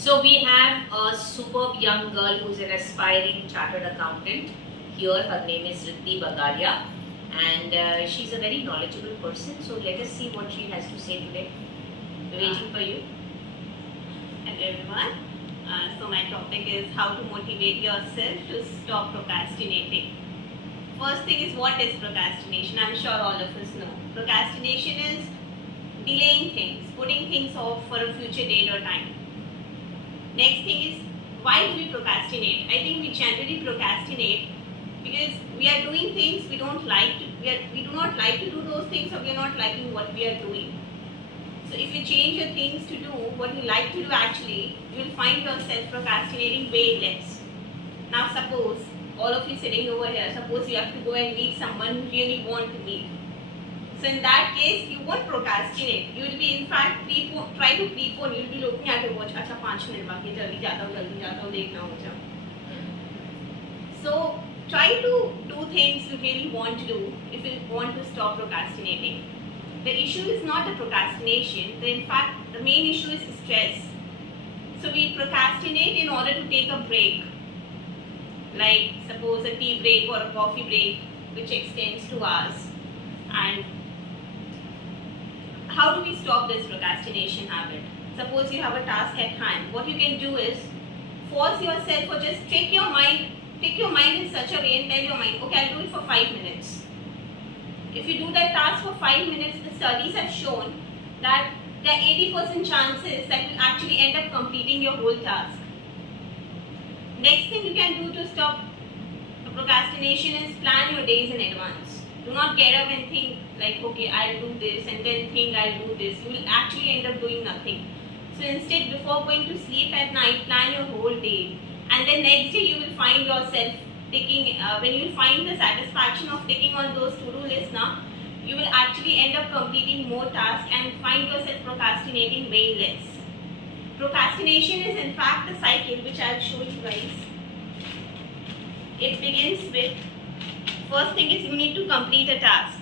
So we have a superb young girl who's an aspiring chartered accountant here. Her name is Veedhi Bajaj, and she's a very knowledgeable person. So let us see what she has to say today. We're waiting for you. Hello everyone. So my topic is how to motivate yourself to stop procrastinating. First thing is, what is procrastination? I'm sure all of us know. Procrastination is delaying things, putting things off for a future date or time. Next thing is, why do we procrastinate? I think we generally procrastinate because we are doing things we don't like to. We do not like to do those things, or we are not liking what we are doing. So if you change your things to do what you like to do, actually, you will find yourself procrastinating way less. Now suppose, all of you sitting over here, suppose you have to go and meet someone you really want to meet. So in that case, you won't procrastinate. You will be, in fact, try to prepone. You will be looking at your watch. अच्छा 5 minute बाकी, जल्दी जाता हूँ, देखना हो जाओ. So try to do things you really want to do if you want to stop procrastinating. The issue is not the procrastination. In fact, the main issue is stress. So we procrastinate in order to take a break, like suppose a tea break or a coffee break, which extends to hours. And how do we stop this procrastination habit? Suppose you have a task at hand. What you can do is force yourself, or just trick your mind in such a way and tell your mind, okay, I'll do it for 5 minutes. If you do that task for 5 minutes, the studies have shown that there are 80% chances that you'll actually end up completing your whole task. Next thing you can do to stop procrastination is plan your days in advance. Do not get up and think like, okay, I'll do this, and then think I'll do this. You will actually end up doing nothing. So instead, before going to sleep at night, plan your whole day. And then next day you will find yourself ticking, when you find the satisfaction of ticking on those to-do lists now, you will actually end up completing more tasks and find yourself procrastinating way less. Procrastination is in fact a cycle which I'll show you guys. It begins with, first thing is you need to complete a task,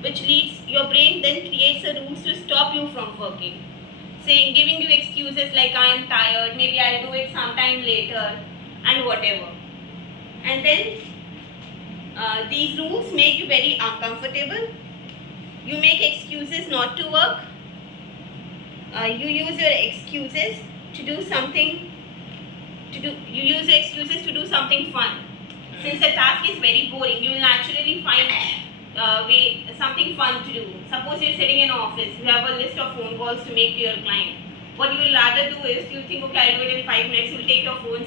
which leads your brain then creates the rules to stop you from working. Saying, giving you excuses like I am tired, maybe I'll do it sometime later, and whatever. And then these rules make you very uncomfortable. You make excuses not to work. You use your excuses to do something. You use your excuses to do something fun. Since the task is very boring, you will naturally find something fun to do. Suppose you're sitting in an office, you have a list of phone calls to make to your client. What you will rather do is, you think, okay, I'll do it in 5 minutes. You'll take your phone,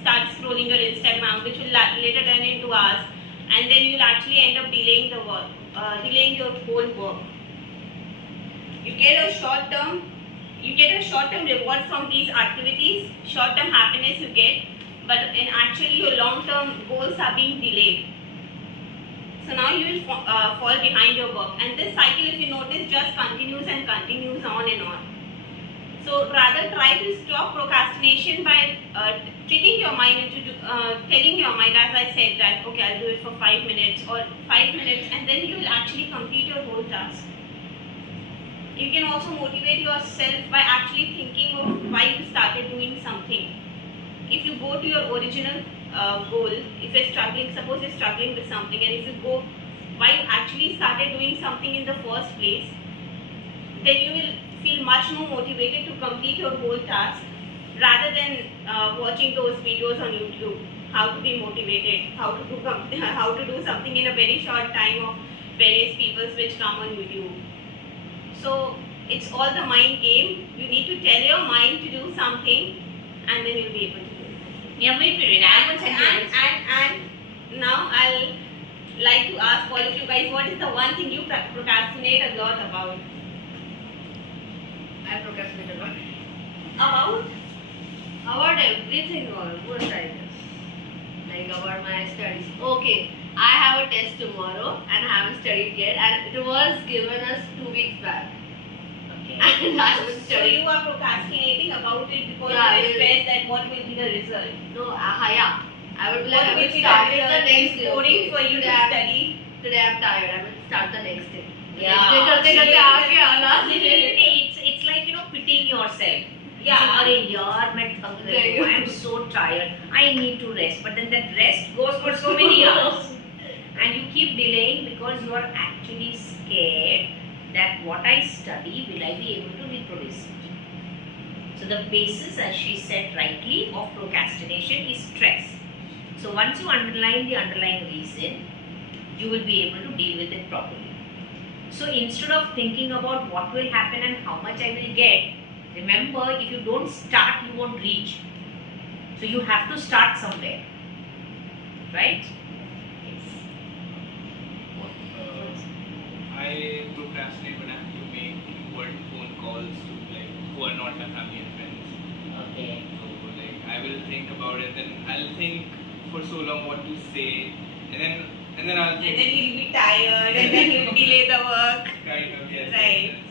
start scrolling your Instagram, which will later turn into hours, and then you'll actually end up delaying the work, delaying your whole work. You get a short-term reward from these activities, short-term happiness you get, but actually your long-term goals are being delayed. So now you will fall behind your work, and this cycle, if you notice, just continues and continues on and on. So rather try to stop procrastination by tricking your mind into telling your mind, as I said, that okay, I'll do it for 5 minutes or 5 minutes, and then you will actually complete your whole task. You can also motivate yourself by actually thinking of why you started doing something. If you go to your original goal, if you're struggling, suppose you're struggling with something, and if you go why you actually started doing something in the first place, then you will feel much more motivated to complete your whole task rather than watching those videos on YouTube, how to be motivated, how to do something in a very short time of various people which come on YouTube. So it's all the mind game. You need to tell your mind to do something, and then you'll be able to do it. Yeah, wait a minute. And now I'll like to ask all of you guys, what is the one thing you procrastinate a lot about? I procrastinate a lot. About everything almost, I guess. Like about my studies. Okay, I have a test tomorrow and I haven't studied yet, and it was given us 2 weeks back. Okay. And I haven't So studied. you are procrastinating about it because Yeah, you are stressed that what will be the result. No, yeah. I would be like, What I will will be start the it the result? next It's day. boring Okay. for you to study. Today I'm tired. I will start the next day. Yeah. Next day करते करते आ गया ना. It's like, pitying yourself. Yeah. अरे यार मैं थक गई हूँ, I am so tired, I need to rest, but then that rest goes for so many hours and you keep delaying because you are actually scared that what I study, will I be able to reproduce it? So the basis, as she said rightly, of procrastination is stress. So once you underline the underlying reason, you will be able to deal with it properly. So instead of thinking about what will happen and how much I will get, remember, if you don't start, you won't reach. So you have to start somewhere. Right? Yes. I procrastinate when I have to make important phone calls to like who are not my family and friends. Okay. So like I will think about it, then I'll think for so long what to say, and then I'll And think. then you'll be tired, and then you'll delay the work. Kind of, yes. Right. Yes.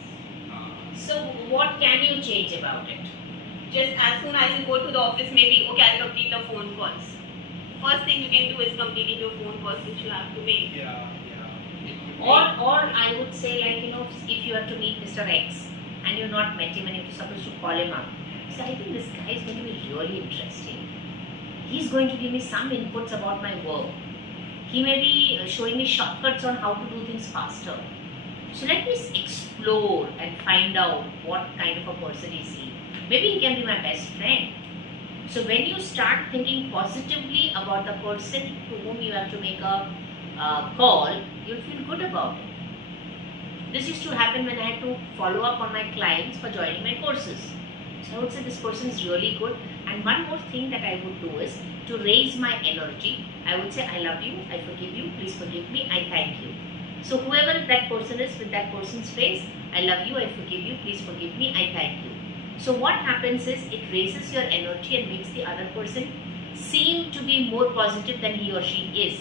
So what can you change about it? Just as soon as you go to the office, maybe, okay, I'll complete the phone calls. First thing you can do is completing your phone calls which you have to make. Yeah. Or I would say, like, if you have to meet Mr. X and you've not met him and you're supposed to call him up. So I think this guy is going to be really interesting. He's going to give me some inputs about my work. He may be showing me shortcuts on how to do things faster. So let me explore and find out what kind of a person is he. Maybe he can be my best friend. So when you start thinking positively about the person to whom you have to make a call, you'll feel good about it. This used to happen when I had to follow up on my clients for joining my courses. So I would say this person is really good. And one more thing that I would do is to raise my energy. I would say, I love you, I forgive you, please forgive me, I thank you. So whoever that person is, with that person's face, I love you, I forgive you, please forgive me, I thank you. So what happens is it raises your energy and makes the other person seem to be more positive than he or she is.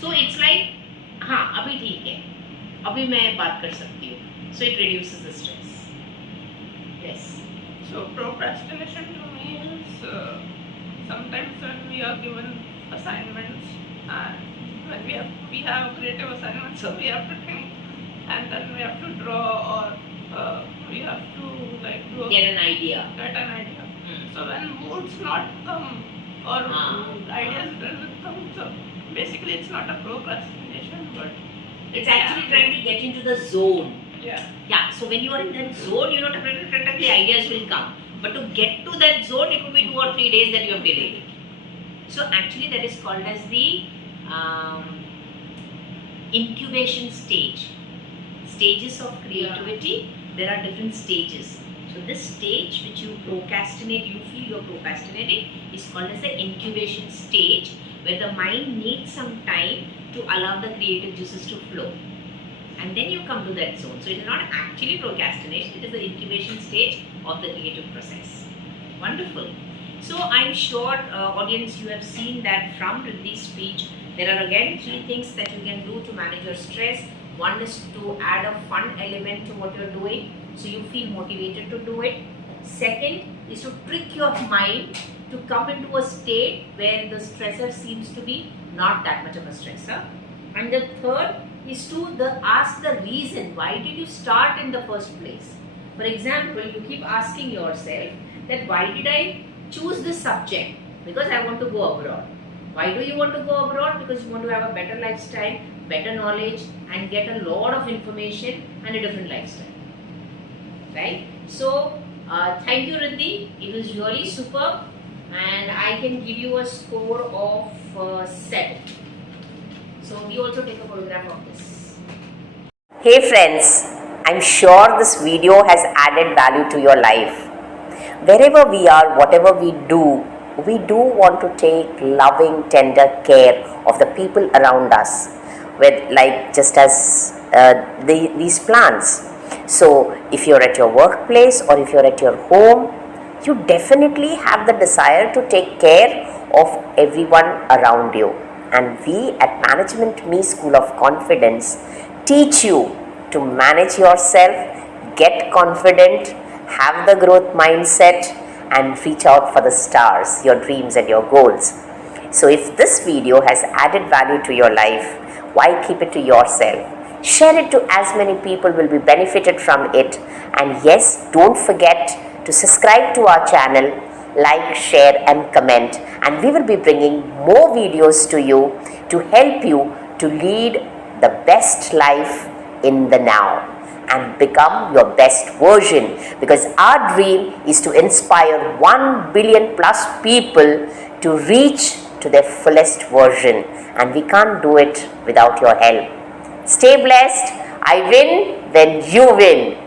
So it's like, हाँ अभी ठीक है, अभी मैं बात कर सकती हूँ. So it reduces the stress. Yes. So procrastination to me is sometimes when we are given assignments and when we have creative assignments, so we have to think and then we have to draw or we have to like do Get an idea. So when moods not come or ideas doesn't come, so basically it's not a procrastination, but It's actually trying to get into the zone. yeah. Yeah, so when you are in that zone, the ideas will come. But to get to that zone, it will be 2 or 3 days that you have delayed. So actually that is called as the incubation stage. Stages of creativity, there are different stages. So this stage which you procrastinate, you feel you are procrastinating, is called as the incubation stage, where the mind needs some time to allow the creative juices to flow. And then you come to that zone. So it is not actually procrastination, it is the incubation stage of the creative process. Wonderful. So I'm sure, audience, you have seen that from Riddhi's speech, there are again 3 things that you can do to manage your stress. One is to add a fun element to what you're doing, so you feel motivated to do it. Second is to trick your mind to come into a state where the stressor seems to be not that much of a stressor. And the third is to ask the reason, why did you start in the first place? For example, you keep asking yourself that why did I choose this subject? Because I want to go abroad. Why do you want to go abroad? Because you want to have a better lifestyle, better knowledge, and get a lot of information and a different lifestyle. Right? So, thank you, Riddhi. It was really superb, and I can give you a score of 7. So, we also take a photograph of this. Hey friends, I'm sure this video has added value to your life. Wherever we are, whatever we do want to take loving, tender care of the people around us, with like just as these plants. So if you're at your workplace or if you're at your home, you definitely have the desire to take care of everyone around you. And we at Management Me School of Confidence teach you to manage yourself, get confident, have the growth mindset, and reach out for the stars, your dreams and your goals. So if this video has added value to your life, why keep it to yourself? Share it to as many people will be benefited from it. And yes, don't forget to subscribe to our channel, like, share and comment, and we will be bringing more videos to you to help you to lead the best life in the now and become your best version, because our dream is to inspire 1 billion plus people to reach to their fullest version, and we can't do it without your help. Stay blessed. I win when you win.